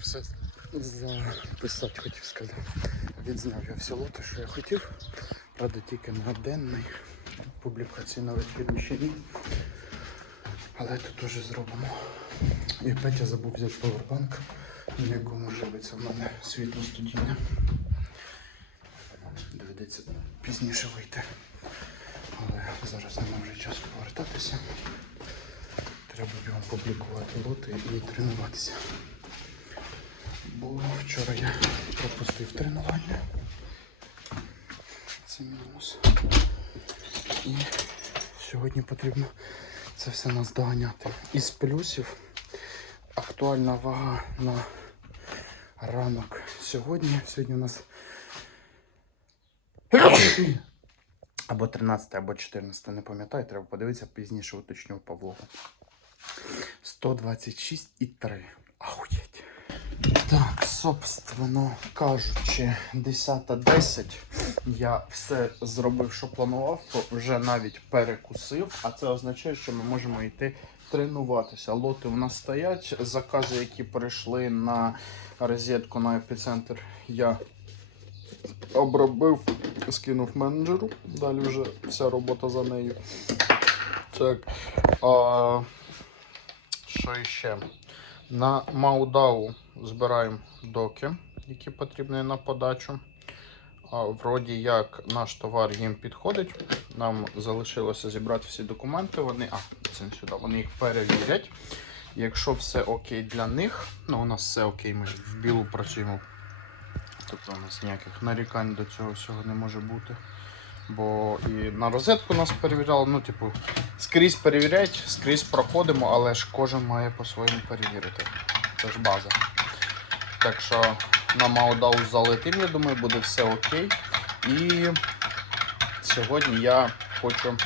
все записати хотів сказати. Відзняв я всі лоти, що я хотів. Правда, тільки на денний публікації на відключенні. Але тут теж зробимо. І Петя забув взяти повербанк, на якому живиться в мене світло студійне. Доведеться пізніше вийти. Але зараз нема вже часу повертатися. Треба бігом публікувати лоти і тренуватися. Бо вчора я пропустив тренування. Це мінус. І сьогодні потрібно це все наздоганяти. Із плюсів актуальна вага на ранок сьогодні. Сьогодні у нас або 13, або 14, не пам'ятаю, треба подивитися, пізніше уточню по 126,3. Ахуєть. Так, собственно кажучи, 10.10 я все зробив, що планував, вже навіть перекусив, а це означає, що ми можемо йти тренуватися. Лоти у нас стоять. Закази, які прийшли на розетку на епіцентр, я обробив, скинув менеджеру. Далі вже вся робота за нею. Так. А, що ще? На Маудау збираємо доки, які потрібні на подачу. А, вроді як наш товар їм підходить. Нам залишилося зібрати всі документи. Вони, а, це не сюди, вони їх перевірять. Якщо все окей для них, ну у нас все окей, ми в білу працюємо. Тобто у нас ніяких нарікань до цього всього не може бути. Бо і на розетку нас перевіряли, ну, типу, скрізь перевіряють, скрізь проходимо, але ж кожен має по-своєму перевірити. Це ж база. Так що на Маудау залетим, я думаю, буде все окей. І сьогодні я хочу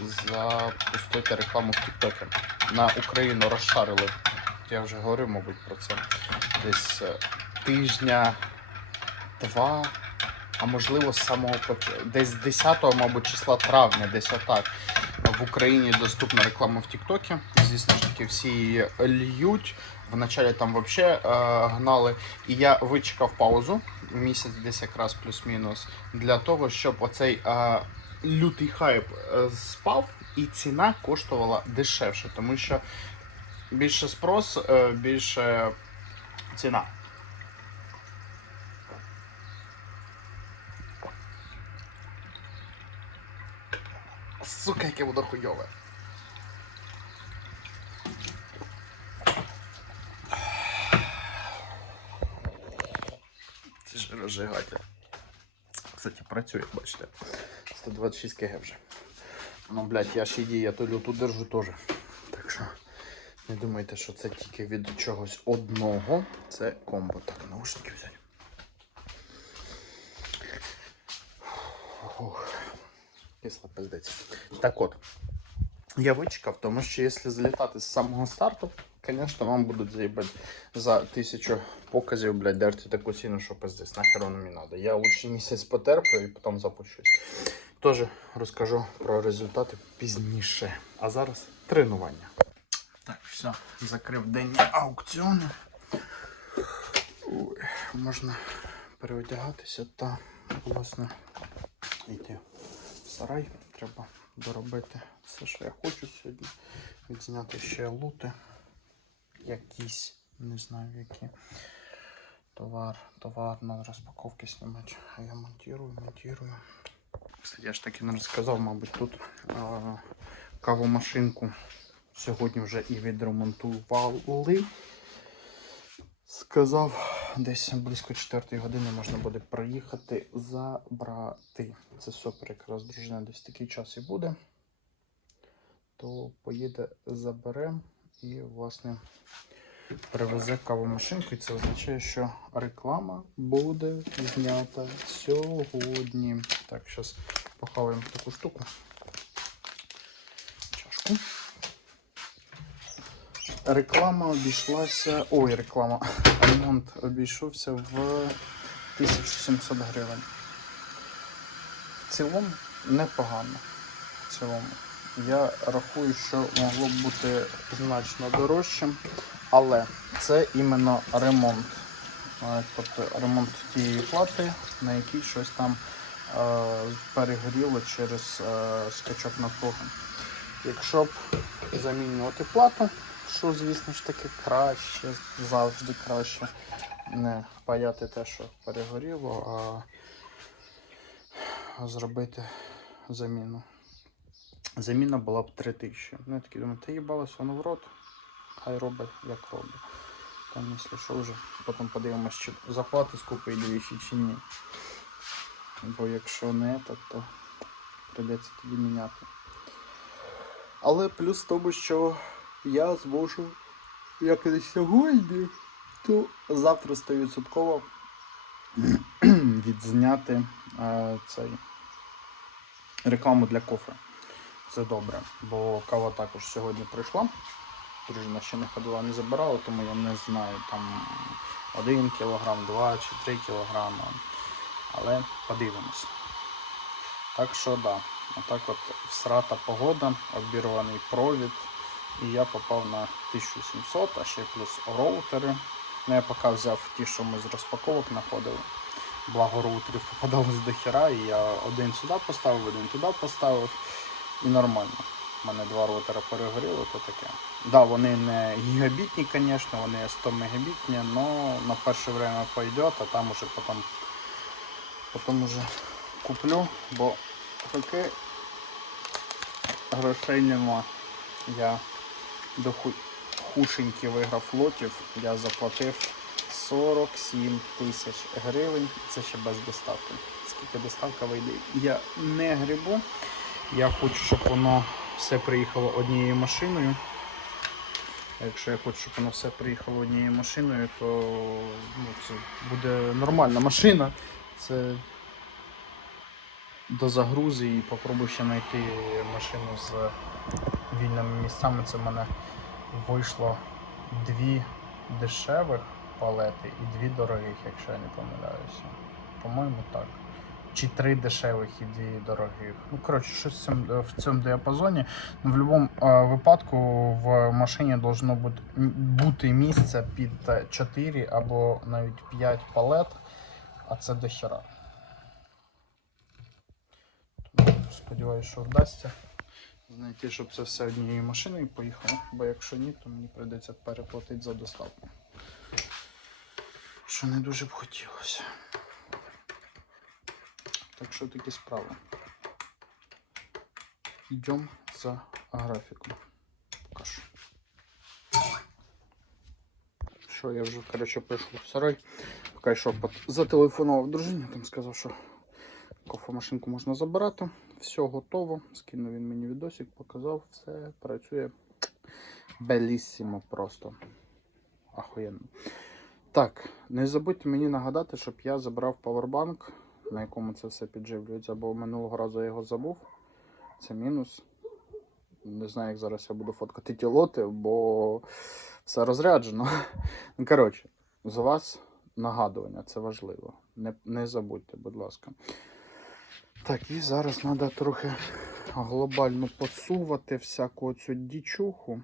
запустити рекламу в Тіктокі. На Україну розшарили. Я вже говорив, мабуть, про це. Десь е, тижня два, а можливо з самого десь з 10, мабуть, числа травня, десь отак. В Україні доступна реклама в Тіктокі. Звісно ж таки, всі її льють. Вначалі там взагалі е, гнали. І я вичекав паузу, місяць десь якраз плюс-мінус, для того, щоб оцей е, лютий хайп е, спав, і ціна коштувала дешевше, тому що більше спрос, е, більше ціна. Сука, яке воно хуйове. Це ж розжигатель. Кстати, працює, бачите. 126 кг вже. Ну, блядь, я ж її, я ту люту держу теж. Так що не думайте, що це тільки від чогось одного. Це комбо. Так, наушники взяти. Ох, кисло пиздець. Так от, я вичекав, тому що якщо злітати з самого старту, звісно, вам будуть заїбати за тисячу показів, блядь, дерти таку ціну, що пиздець, нахер воно мені надо. Я лучше місяць потерплю і потім запущусь. Теж розкажу про результати пізніше. А зараз тренування. Так, все, закрив денні аукціони. Ой, можна переодягатися та, власне, йти сарай. Треба доробити все, що я хочу сьогодні. Відзняти ще лути. Якісь, не знаю які. Товар, товар, на розпаковки знімати. А я монтирую, монтирую. Кстати, я ж таки не розказав, мабуть, тут а, кавомашинку сьогодні вже і відремонтували. Сказав, десь близько 4 години можна буде проїхати забрати. Це супер, якраз дружина десь такий час і буде. То поїде, забере і, власне, привезе кавомашинку. І це означає, що реклама буде знята сьогодні. Так, зараз похаваємо таку штуку. Чашку. Реклама обійшлася. Ой, реклама. Ремонт обійшовся в 1700 гривень. В цілому непогано. В цілому. Я рахую, що могло б бути значно дорожчим, Але це іменно ремонт. Тобто ремонт тієї плати, на якій щось там е, перегоріло через е, скачок напруги. Якщо б замінювати плату, що, звісно ж таки, краще, завжди краще не паяти те, що перегоріло, а зробити заміну. Заміна була б 3000. Ну, я такий думаю, та їбалось воно в рот, хай робить, як робить. Там, якщо що вже, потім подивимось, чи заплати скупить двічі чи ні. Бо якщо не, то, то прийдеться тоді міняти. Але плюс в тому, що я зможу, як не сьогодні, то завтра 100% відзняти е, цей рекламу для кофе. Це добре, бо кава також сьогодні прийшла. Дружина ще не ходила, не забирала, тому я не знаю там 1 кг, 2 чи 3 кг. Але подивимось. Так що да, отак от всрата погода, обірваний провід. І я попав на 1700, а ще плюс роутери. Ну, я поки взяв ті, що ми з розпаковок знаходили. Благо роутерів попадалось до хера, і я один сюди поставив, один туди поставив. І нормально. У мене два роутера перегоріли, то таке. Да, вони не гігабітні, звісно, вони 100 мегабітні, але на перше время пойдет, а там уже потім, потім уже куплю, бо поки грошей нема. Я до хушеньки виграв лотів, я заплатив 47 тисяч гривень. Це ще без доставки. Скільки доставка вийде? Я не грибу. Я хочу, щоб воно все приїхало однією машиною. Якщо я хочу, щоб воно все приїхало однією машиною, то ну, це буде нормальна машина. Це до загрузи і попробую ще знайти машину з вільними місцями. Це в мене вийшло дві дешевих палети і дві дорогих, якщо я не помиляюся. По-моєму, так. Чи три дешевих і дві дорогих. Ну, коротше, щось в цьому, діапазоні. Ну, в будь-якому е, випадку в машині должно бути, місце під 4 або навіть 5 палет, а це дохера. Сподіваюся, що вдасться знайти, щоб це все однією машиною поїхало, бо якщо ні, то мені прийдеться переплатити за доставку. Що не дуже б хотілося. Так що такі справи. Йдемо за графіком. Покажу. Що, я вже, коротше, прийшов в сарай. Поки йшов, зателефонував дружині, там сказав, що кофемашинку можна забирати. Все готово. Скинув він мені відосик, показав, все працює белісімо просто. Ахуєнно. Так, не забудьте мені нагадати, щоб я забрав павербанк, на якому це все підживлюється, бо минулого разу я його забув. Це мінус. Не знаю, як зараз я буду фоткати ті лоти, бо все розряджено. Ну, коротше, з вас нагадування, це важливо. Не, не забудьте, будь ласка. Так, і зараз треба трохи глобально посувати всяку цю дічуху,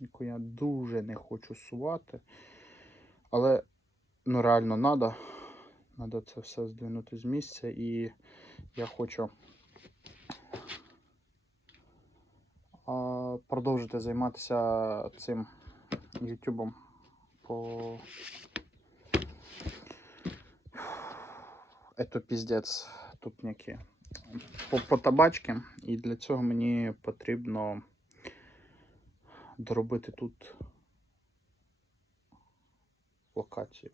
яку я дуже не хочу сувати. Але ну реально треба. Треба це все здвинути з місця і я хочу продовжити займатися цим ютубом по Это піздець тупняки. По, по табачки. І для цього мені потрібно доробити тут локацію.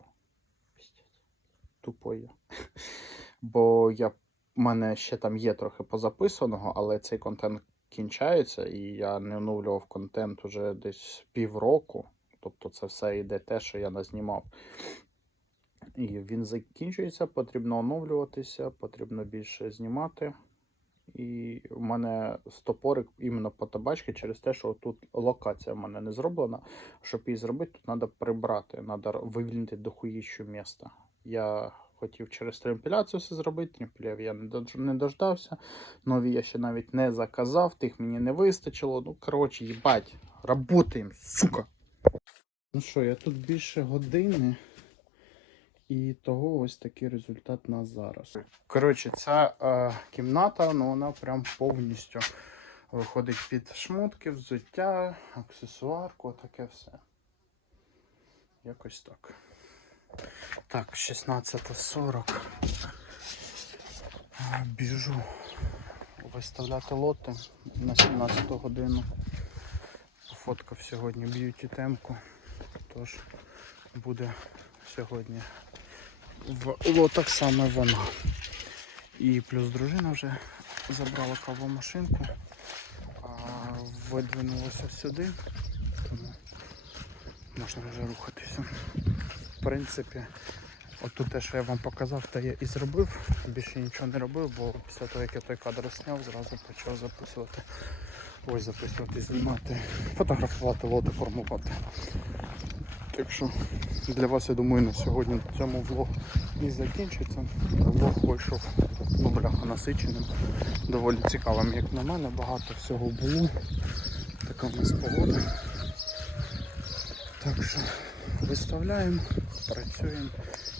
Тупо я. Бо я, в мене ще там є трохи позаписаного, але цей контент кінчається, і я не оновлював контент уже десь півроку. Тобто це все йде те, що я назнімав. І він закінчується, потрібно оновлюватися, потрібно більше знімати. І в мене стопорик іменно по табачці через те, що тут локація в мене не зроблена. Щоб її зробити, тут треба прибрати, треба вивільнити дохуїщу місто. Я хотів через тремпіляцію все зробити, тремпілів я не не дождався. Нові я ще навіть не заказав, тих мені не вистачило. Ну, коротше, їбать, работаємо, сука. Ну що, я тут більше години. І того ось такий результат на зараз. Коротше, ця е, кімната, ну вона прям повністю виходить під шмотки, взуття, аксесуарку, таке все. Якось так. Так, 16.40. Е, Біжу виставляти лоти на 17 годину. Фоткав сьогодні б'юті темку. Тож буде сьогодні в лотах саме вона. І плюс дружина вже забрала кавомашинку, видвинулася сюди, тому можна вже рухатися. В принципі, отут те, що я вам показав, те я і зробив. Більше нічого не робив, бо після того, як я той кадр зняв, зразу почав записувати. Ось записувати, знімати, фотографувати, лоти формувати. Так що для вас, я думаю, на сьогодні цьому влог і закінчиться. Влог вийшов ну, бляха насиченим, доволі цікавим, як на мене, багато всього було. Така в нас погода. Так що виставляємо, працюємо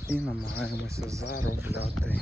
і намагаємося заробляти.